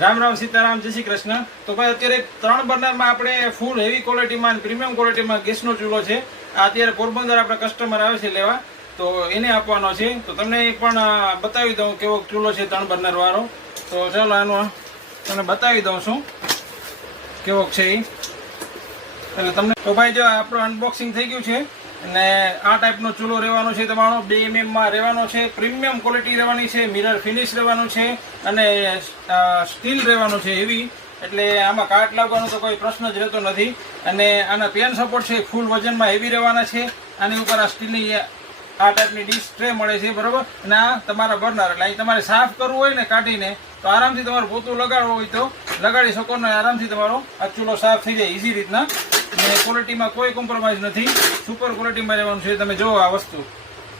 રામ રામ સીતારામ, જય શ્રી કૃષ્ણ। તો ભાઈ અત્યારે 3 બર્નરમાં આપણે ફૂલ હેવી ક્વોલિટીમાં પ્રીમિયમ ક્વોલિટીમાં ગેસનો ચૂલો છે। આ અત્યારે પોરબંદર આપણા કસ્ટમર આવે છે લેવા, તો એને આપવાનો છે। તો તમને પણ બતાવી દઉં કેવો ચૂલો છે 3 બર્નર વાળો। તો ચાલો આનો તમને બતાવી દઉં છું કેવો છે એ। એટલે તમને તો ભાઈ જો આપણું અનબોક્સિંગ થઈ ગયું છે અને આ ટાઈપનો ચૂલો રહેવાનો છે તમારો 2 mm માં રહેવાનો છે, પ્રીમિયમ ક્વોલિટી રહેવાની છે, મિરર ફિનિશ રહેવાનું છે અને સ્ટીલ રહેવાનું છે હેવી, એટલે આમાં કાટ લાગવાનો તો કોઈ પ્રશ્ન જ રહેતો નથી। અને આના પેન સપોર્ટ છે ફૂલ વજનમાં હેવી રહેવાના છે। આની ઉપર આ સ્ટીલની આ ટાઈપની ડીશ ટ્રે મળે છે, બરાબર। અને આ તમારા બર્નર, એટલે અહીં તમારે સાફ કરવું હોય ને કાઢીને તો આરામથી તમારું પોતું લગાડવું હોય તો લગાડી શકો ને આરામથી તમારો આ ચૂલો સાફ થઈ જાય ઇઝી રીતના। અને ક્વોલિટીમાં કોઈ કોમ્પ્રોમાઇઝ નથી, સુપર ક્વોલિટીમાં રહેવાનું છે। તમે જુઓ આ વસ્તુ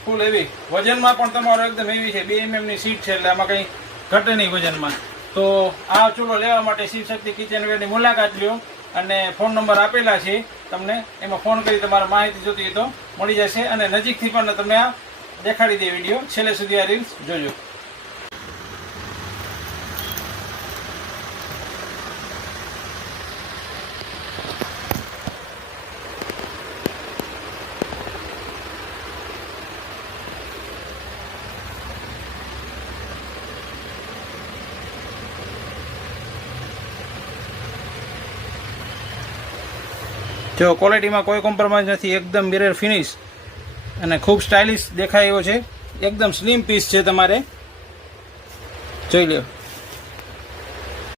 ફૂલ હેવી, વજનમાં પણ તમારો એકદમ હેવી છે, 2 mm ની સીટ છે, એટલે આમાં કંઈ ઘટે નહીં વજનમાં। તો આ ચૂલો લેવા માટે શિવશક્તિ કિચનવેરની મુલાકાત લ્યો અને ફોન નંબર આપેલા છે તમને, એમાં ફોન કરી તમારે માહિતી જોતી હોય તો મળી જશે। અને નજીકથી પણ તમને આ દેખાડી દે વિડીયો, છેલ્લે સુધી આ રીલ્સ જોજો। જો ક્વોલિટીમાં કોઈ કોમ્પ્રોમાઇઝ નથી, એકદમ મિરર ફિનિશ અને ખૂબ સ્ટાઇલિશ દેખાય એવો છે, એકદમ સ્લિમ પીસ છે, તમારે જોઈ લો।